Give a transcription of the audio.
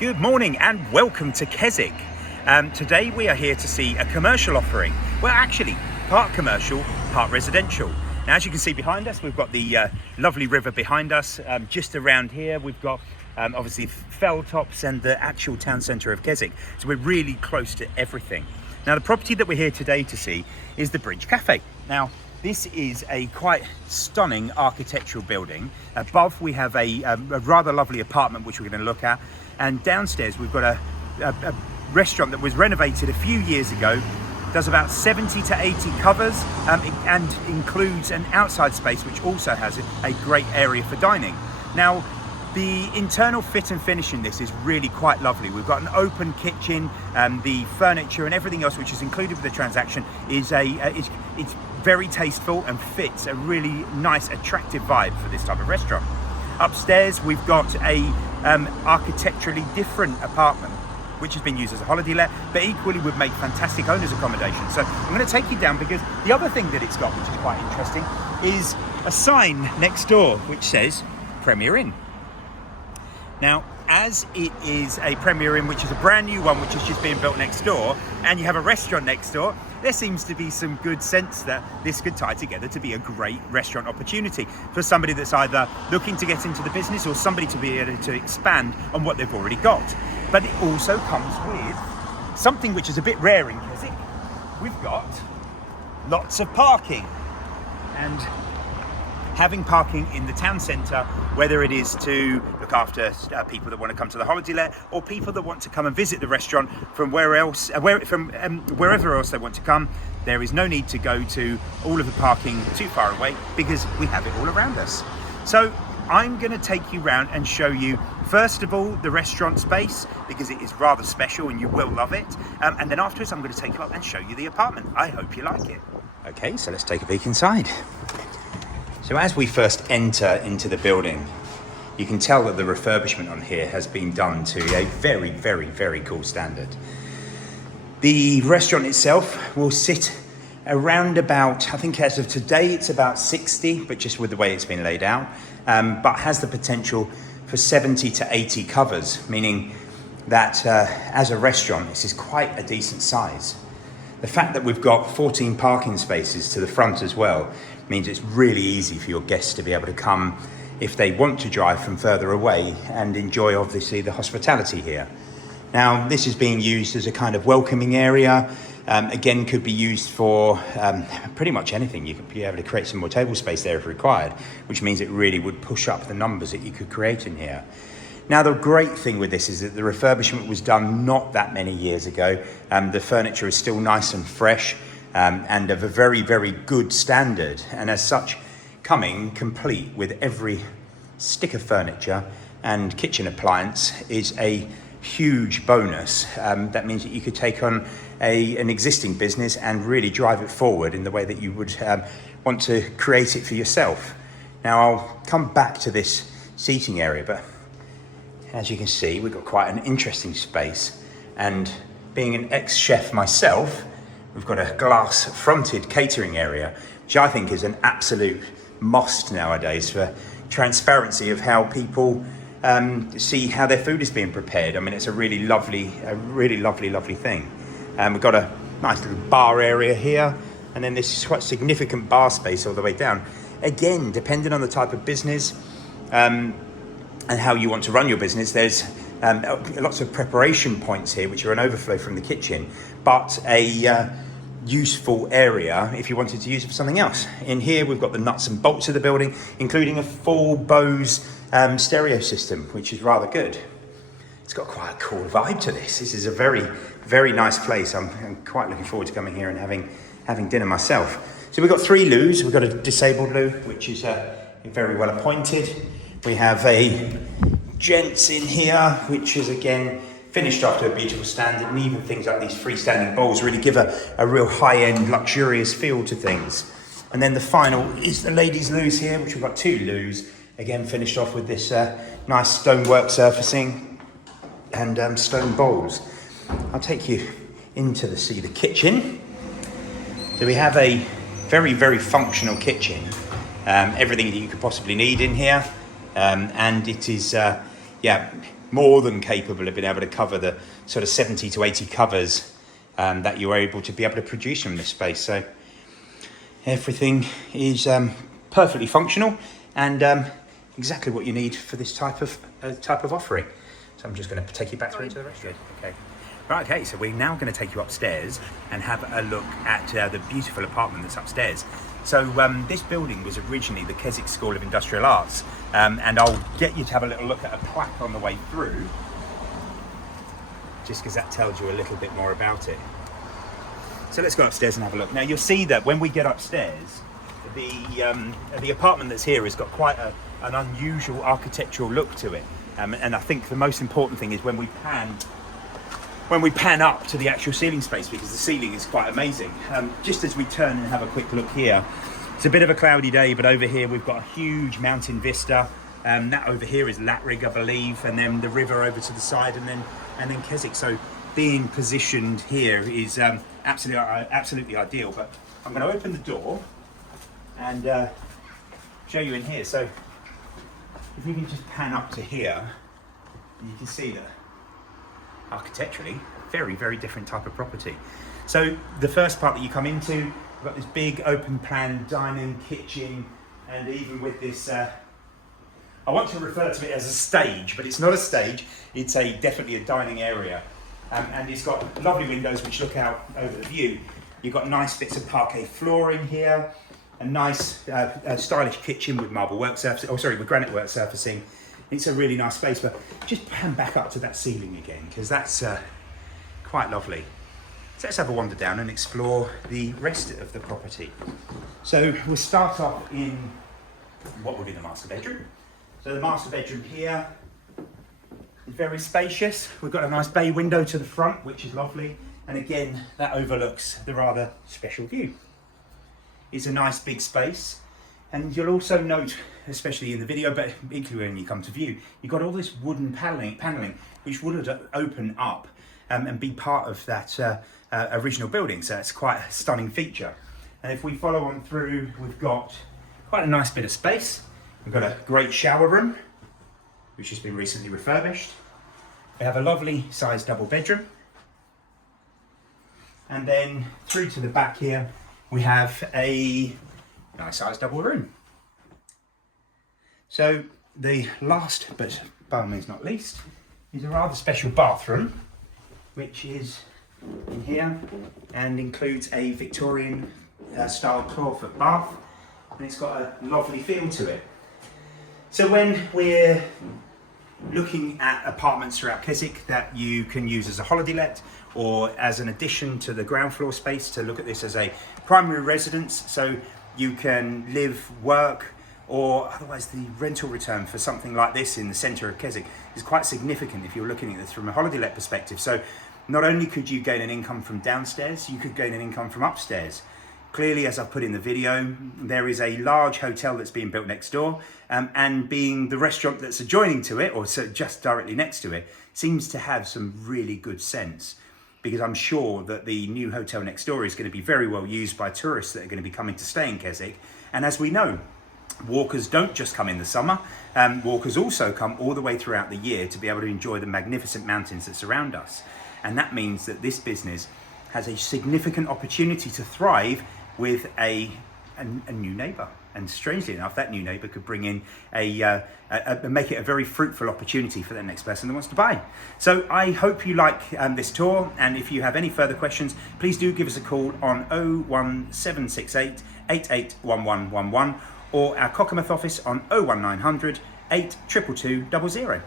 Good morning and welcome to Keswick. Today we are here to see a commercial offering. Well, actually, part commercial, part residential. Now, as you can see behind us, we've got the lovely river behind us. Just around here, we've got obviously fell tops and the actual town centre of Keswick. So we're really close to everything. Now, the property that we're here today to see is the Bridge Cafe. Now, this is a quite stunning architectural building. Above, we have a rather lovely apartment, which we're going to look at. And downstairs, we've got a restaurant that was renovated a few years ago, does about 70 to 80 covers, and includes an outside space, which also has a great area for dining. Now, the internal fit and finish in this is really quite lovely. We've got an open kitchen, the furniture and everything else which is included with the transaction is it's very tasteful and fits a really nice, attractive vibe for this type of restaurant. Upstairs, we've got a architecturally different apartment, which has been used as a holiday let, but equally would make fantastic owner's accommodation. So I'm going to take you down because the other thing that it's got, which is quite interesting, is a sign next door which says Premier Inn. Now, as it is a Premier Inn, which is a brand new one, which is just being built next door, and you have a restaurant next door, there seems to be some good sense that this could tie together to be a great restaurant opportunity for somebody that's either looking to get into the business or somebody to be able to expand on what they've already got. But it also comes with something which is a bit rare in Keswick. We've got lots of parking, and having parking in the town centre, whether it is to look after people that want to come to the holiday let or people that want to come and visit the restaurant from wherever else they want to come, there is no need to go to all of the parking too far away because we have it all around us. So I'm going to take you round and show you, first of all, the restaurant space because it is rather special and you will love it. And then afterwards, I'm going to take you up and show you the apartment. I hope you like it. Okay, so let's take a peek inside. So as we first enter into the building, you can tell that the refurbishment on here has been done to a very, very, very cool standard. The restaurant itself will sit around about, I think as of today, it's about 60, but just with the way it's been laid out, but has the potential for 70 to 80 covers, meaning that as a restaurant, this is quite a decent size. The fact that we've got 14 parking spaces to the front as well means it's really easy for your guests to be able to come if they want to drive from further away and enjoy obviously the hospitality here. Now, this is being used as a kind of welcoming area. Again, could be used for pretty much anything. You could be able to create some more table space there if required, which means it really would push up the numbers that you could create in here. Now, the great thing with this is that the refurbishment was done not that many years ago. The furniture is still nice and fresh and of a very, very good standard. And as such, coming complete with every stick of furniture and kitchen appliance is a huge bonus. That means that you could take on an existing business and really drive it forward in the way that you would want to create it for yourself. Now, I'll come back to this seating area, but as you can see, we've got quite an interesting space, and being an ex-chef myself, we've got a glass-fronted catering area, which I think is an absolute must nowadays for transparency of how people see how their food is being prepared. I mean, it's a really lovely thing. We've got a nice little bar area here, and then this is quite significant bar space all the way down. Again, depending on the type of business, and how you want to run your business, there's lots of preparation points here, which are an overflow from the kitchen, but a useful area if you wanted to use it for something else. In here, we've got the nuts and bolts of the building, including a full Bose stereo system, which is rather good. It's got quite a cool vibe to this. This is a very, very nice place. I'm quite looking forward to coming here and having dinner myself. So we've got 3 loos. We've got a disabled loo, which is very well appointed. We have a gents in here, which is again finished after a beautiful standard, and even things like these freestanding bowls really give a real high-end, luxurious feel to things. And then the final is the ladies' loos here, which we've got 2 loos, again finished off with this nice stonework surfacing and stone bowls. I'll take you into the kitchen. So we have a very, very functional kitchen. Everything that you could possibly need in here. And it is, more than capable of being able to cover the sort of 70 to 80 covers that you're able to be able to produce from this space. So everything is perfectly functional and exactly what you need for this type of offering. So I'm just going to take you back through into the restaurant. Okay. Right, okay, so we're now going to take you upstairs and have a look at the beautiful apartment that's upstairs. So this building was originally the Keswick School of Industrial Arts, and I'll get you to have a little look at a plaque on the way through, just because that tells you a little bit more about it. So let's go upstairs and have a look. Now you'll see that when we get upstairs, the apartment that's here has got quite an unusual architectural look to it, and I think the most important thing is when we pan up to the actual ceiling space, because the ceiling is quite amazing. Just as we turn and have a quick look here, it's a bit of a cloudy day, but over here we've got a huge mountain vista. That over here is Latrig, I believe, and then the river over to the side, and then Keswick. So being positioned here is absolutely ideal. But I'm going to open the door and show you in here. So if we can just pan up to here, you can see that architecturally, very, very different type of property. So the first part that you come into, you've got this big open plan dining, kitchen, and even with this, I want to refer to it as a stage, but it's not a stage, it's definitely a dining area. And it's got lovely windows which look out over the view. You've got nice bits of parquet flooring here, a nice stylish kitchen with marble work surface, with granite work surfacing. It's a really nice space, but just pan back up to that ceiling again, because that's quite lovely. So let's have a wander down and explore the rest of the property. So we'll start off in what will be the master bedroom. So the master bedroom here is very spacious. We've got a nice bay window to the front, which is lovely. And again, that overlooks the rather special view. It's a nice big space. And you'll also note, especially in the video, but equally when you come to view, you've got all this wooden paneling which would open up and be part of that original building. So it's quite a stunning feature. And if we follow on through, we've got quite a nice bit of space. We've got a great shower room, which has been recently refurbished. We have a lovely sized double bedroom. And then through to the back here, we have a nice sized double room. So the last, but by all means not least, is a rather special bathroom, which is in here and includes a Victorian style clawfoot bath, and it's got a lovely feel to it. So when we're looking at apartments throughout Keswick that you can use as a holiday let or as an addition to the ground floor space, to look at this as a primary residence, so you can live, work, or otherwise the rental return for something like this in the centre of Keswick is quite significant if you're looking at this from a holiday let perspective. So not only could you gain an income from downstairs, you could gain an income from upstairs. Clearly, as I've put in the video, there is a large hotel that's being built next door, and being the restaurant that's adjoining to it, or so just directly next to it, seems to have some really good sense, because I'm sure that the new hotel next door is going to be very well used by tourists that are going to be coming to stay in Keswick. And as we know, walkers don't just come in the summer, walkers also come all the way throughout the year to be able to enjoy the magnificent mountains that surround us. And that means that this business has a significant opportunity to thrive with a new neighbour. And strangely enough, that new neighbour could bring in make it a very fruitful opportunity for the next person that wants to buy. So I hope you like this tour, and if you have any further questions, please do give us a call on 01768 881111 or our Cockermouth office on 01900 82200.